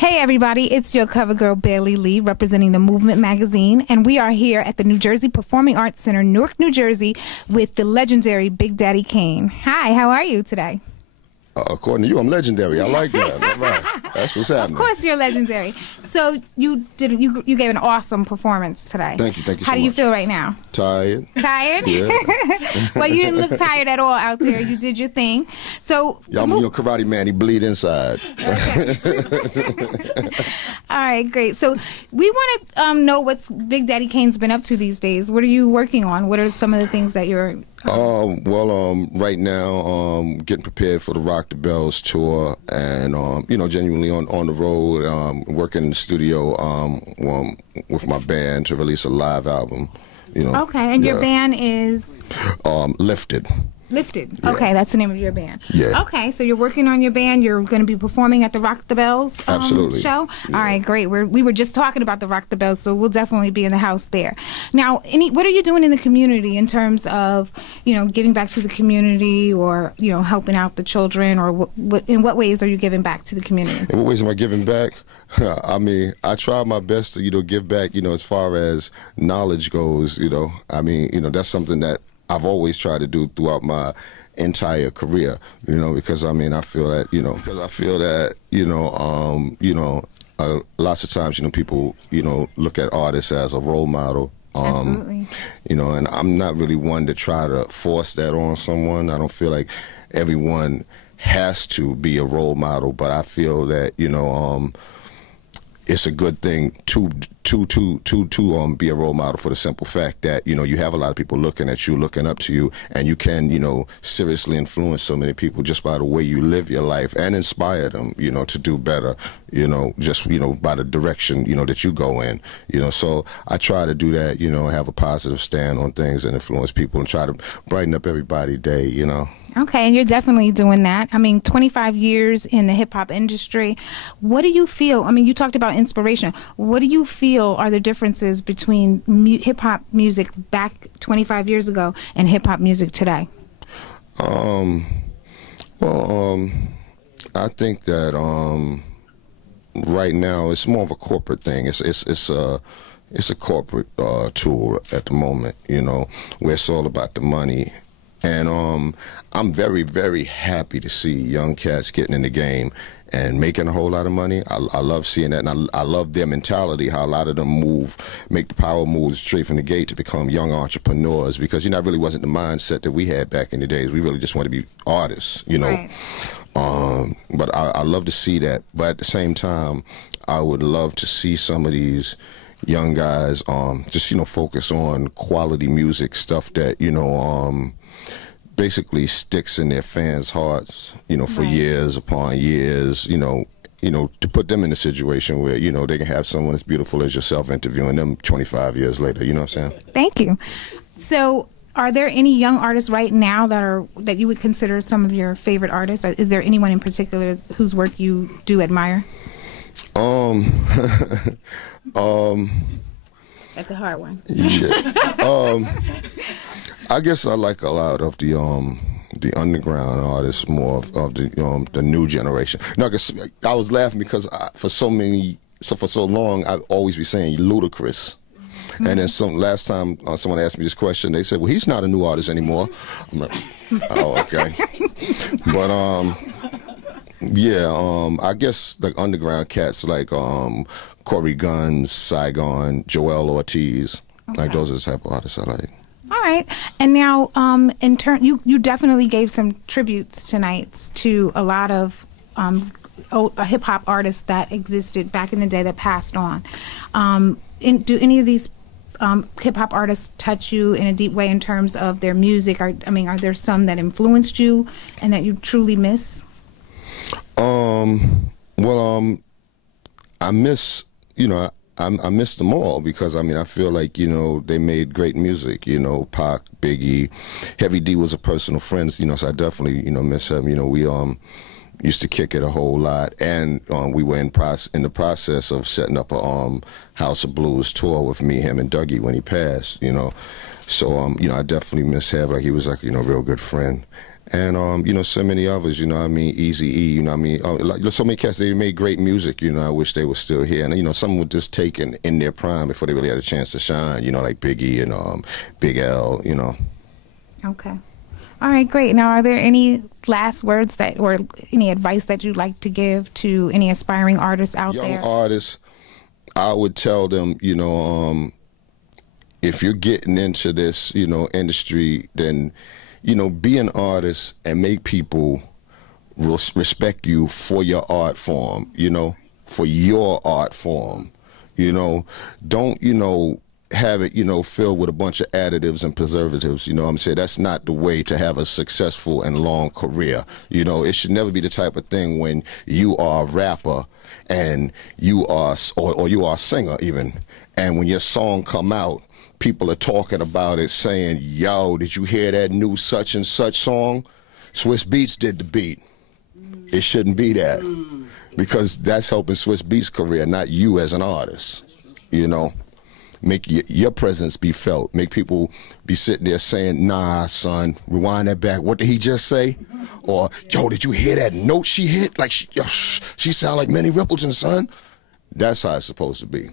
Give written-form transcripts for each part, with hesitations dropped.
Hey everybody, it's your cover girl Bailey Lee representing the Movement Magazine, and we are here at the New Jersey Performing Arts Center, Newark, New Jersey, with the legendary Big Daddy Kane. Hi, how are you today? According to you, I'm legendary. I like that. All right. That's what's happening. Of course you're legendary. So you gave an awesome performance today. Thank you so much. How do you feel right now? Tired. Tired? Yeah. Well, you didn't look tired at all out there. You did your thing. So yeah, I'm a karate man. He bleed inside. All right, great. So we want to know what's Big Daddy Kane's been up to these days. What are you working on? What are some of the things that you're... right now, getting prepared for the Rock the Bells tour, and genuinely on the road, working in the studio with my band to release a live album. Okay, and your band is Lifted. Lifted. Yeah. Okay, that's the name of your band. Yeah. Okay, so you're working on your band. You're going to be performing at the Rock the Bells Absolutely. show. Yeah. All right, great. We were just talking about the Rock the Bells, so we'll definitely be in the house there. Now, what are you doing in the community in terms of giving back to the community, or helping out the children, or in what ways are you giving back to the community? In what ways am I giving back? I mean, I try my best to give back. As far as knowledge goes. That's something that I've always tried to do throughout my entire career, because I feel that, lots of times, people, look at artists as a role model. Absolutely. And I'm not really one to try to force that on someone. I don't feel like everyone has to be a role model, but I feel that, it's a good thing to be a role model, for the simple fact that you have a lot of people looking at you, looking up to you, and you can seriously influence so many people just by the way you live your life, and inspire them to do better, just by the direction that you go in. So I try to do that, have a positive stand on things and influence people and try to brighten up everybody's day. Okay, and you're definitely doing that. 25 years in the hip-hop industry. What do you feel? You talked about inspiration. What do you feel are the differences between hip-hop music back 25 years ago and hip-hop music today? I think that right now it's more of a corporate thing. It's a corporate tool at the moment, where it's all about the money. And I'm very, very happy to see young cats getting in the game and making a whole lot of money. I love seeing that, and I love their mentality, how a lot of them make the power moves straight from the gate to become young entrepreneurs, because that really wasn't the mindset that we had back in the days. We really just wanted to be artists, Right. But I love to see that. But at the same time, I would love to see some of these young guys just focus on quality music, stuff that basically sticks in their fans' hearts, for Right. years upon years, to put them in a situation where, they can have someone as beautiful as yourself interviewing them 25 years later, you know what I'm saying? Thank you. So are there any young artists right now that you would consider some of your favorite artists? Is there anyone in particular whose work you do admire? That's a hard one. Yeah. I guess I like a lot of the underground artists, more of the new generation. No, I was laughing because for so long I've always been saying Ludacris. And then last time someone asked me this question, they said, "Well, he's not a new artist anymore." I'm like, "Oh, okay." But I guess the underground cats like Corey Guns, Saigon, Joel Ortiz, Okay. like those are the type of artists I like. All right. And now, in turn, you definitely gave some tributes tonight to a lot of hip-hop artists that existed back in the day that passed on. Do any of these hip-hop artists touch you in a deep way in terms of their music? Are there some that influenced you and that you truly miss? I miss, I miss them all, because I feel like they made great music. Pac, Biggie, Heavy D was a personal friend, so I definitely miss him. We used to kick it a whole lot, and we were in the process of setting up a House of Blues tour with me, him, and Dougie when he passed. So I definitely miss him. Like, he was like a real good friend. and you know, so many others, you know what I mean, Eazy-E, you know what I mean, like, so many cats, they made great music, you know, I wish they were still here, and you know, some were just taken in their prime before they really had a chance to shine, you know, like Biggie and Big L, you know. Okay. All right, great. Now, are there any last words that, or any advice that you'd like to give to any aspiring artists out there? Young artists, I would tell them, you know, if you're getting into this, you know, industry, then, you know, be an artist and make people respect you for your art form, you know, for your art form, you know. Don't, you know, have it, you know, filled with a bunch of additives and preservatives, you know what I'm saying? That's not the way to have a successful and long career. You know, it should never be the type of thing when you are a rapper and you are, or you are a singer even, and when your song come out, people are talking about it saying, yo, did you hear that new such and such song? Swiss Beats did the beat. It shouldn't be that, because that's helping Swiss Beats' career, not you as an artist, you know? Make your presence be felt. Make people be sitting there saying, nah, son, rewind that back. What did he just say? Or, yo, did you hear that note she hit? Like, she sound like Minnie Rippleton, son. That's how it's supposed to be.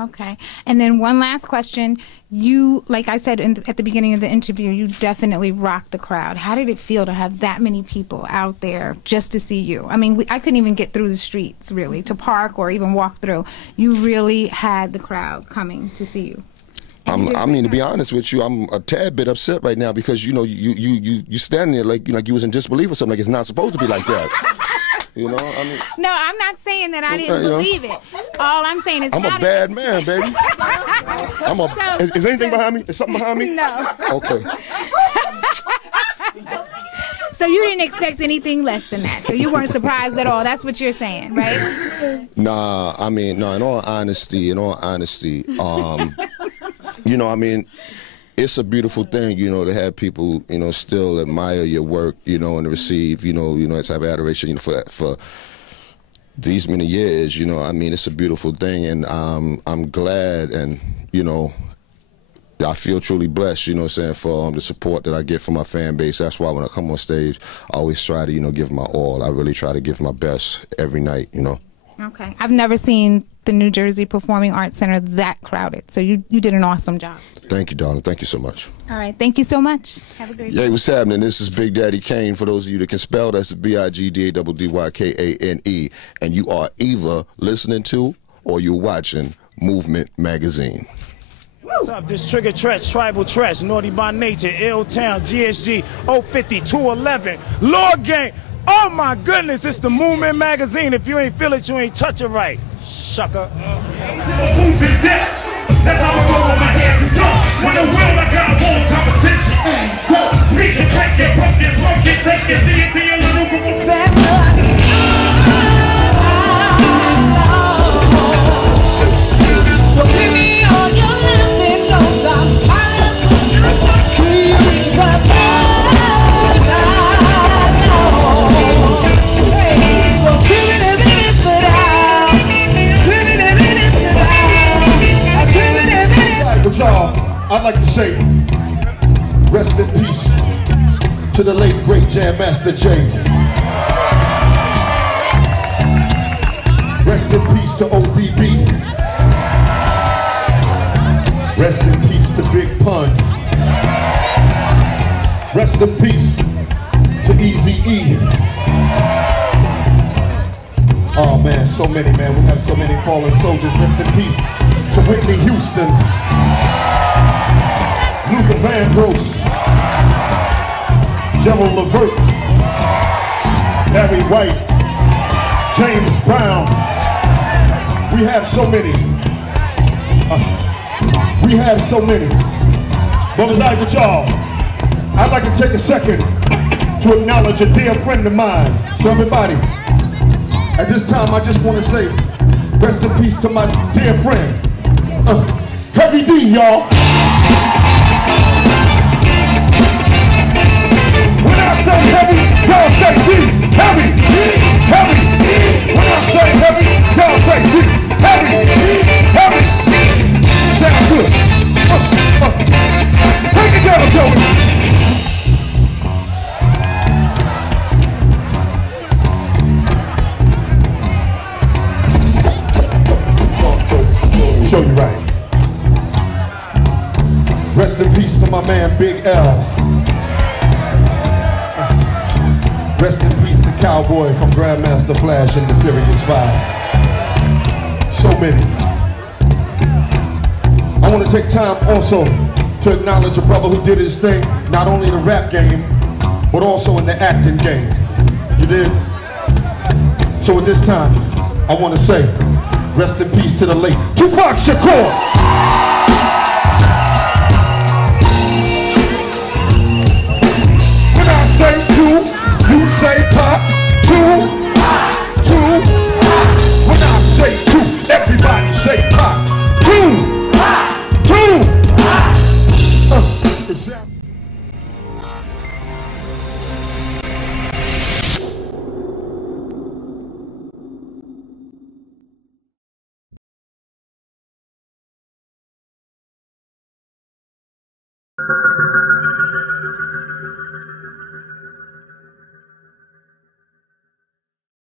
Okay. And then one last question. You, like I said at the beginning of the interview, you definitely rocked the crowd. How did it feel to have that many people out there just to see you? I mean, I couldn't even get through the streets, really, to park or even walk through. You really had the crowd coming to see you. I mean, to be honest with you, I'm a tad bit upset right now because, you know, you standing there like, you know, like you was in disbelief or something. Like it's not supposed to be like that. You know, I mean. No, I'm not saying that I didn't believe it. All I'm saying is I'm a bad man, baby. Is anything behind me? Is something behind me? No. Okay. So you didn't expect anything less than that. So you weren't surprised at all. That's what you're saying, right? Nah, I mean, no, in all honesty, you know, I mean, it's a beautiful thing, you know, to have people, you know, still admire your work, you know, and to receive, you know, that type of adoration, you know, for these many years, you know. I mean, it's a beautiful thing, and I'm glad, and, you know, I feel truly blessed, you know what I'm saying, for the support that I get from my fan base. That's why when I come on stage, I always try to, you know, give my all. I really try to give my best every night, you know. Okay. I've never seen the New Jersey Performing Arts Center that crowded. So you did an awesome job. Thank you, darling. Thank you so much. All right. Thank you so much. Have a great day. Hey, what's happening? This is Big Daddy Kane. For those of you that can spell, that's BIGDADDYKANE. And you are either listening to or you're watching Movement Magazine. What's up? This Trigger Tresh, Tribal Tresh, Naughty by Nature, Ill Town, GSG, 050, 211, Lord Gang. Oh my goodness, it's the Movement Magazine. If you ain't feel it, you ain't touch it right. Shucker. That's how I roll with my hands and jump. When the world I got one competition. Reach and take it, pump it, smoke it, take it, see it, be a little bit. It's bad blood. Well, give me all your living notes. I'm I'd like to say, rest in peace to the late great Jam Master Jay. Rest in peace to ODB. Rest in peace to Big Pun. Rest in peace to Eazy-E. Oh man, so many, man. We have so many fallen soldiers. Rest in peace to Whitney Houston, Luther Vandross, Gerald Levert, Barry White, James Brown. We have so many. We have so many. Brothers, I with y'all, I'd like to take a second to acknowledge a dear friend of mine. So everybody, at this time I just want to say, rest in peace to my dear friend, Heavy D, y'all. When I say heavy, y'all say D. Heavy, heavy. When I say heavy, y'all say D. Heavy, heavy. Sound good. Take it down, Joey. peace to my man Big L. Rest in peace to Cowboy from Grandmaster Flash and the Furious 5. So many. I want to take time also to acknowledge a brother who did his thing, not only in the rap game, but also in the acting game. You did? So at this time, I want to say, rest in peace to the late Tupac Shakur. When I say two, you say pop.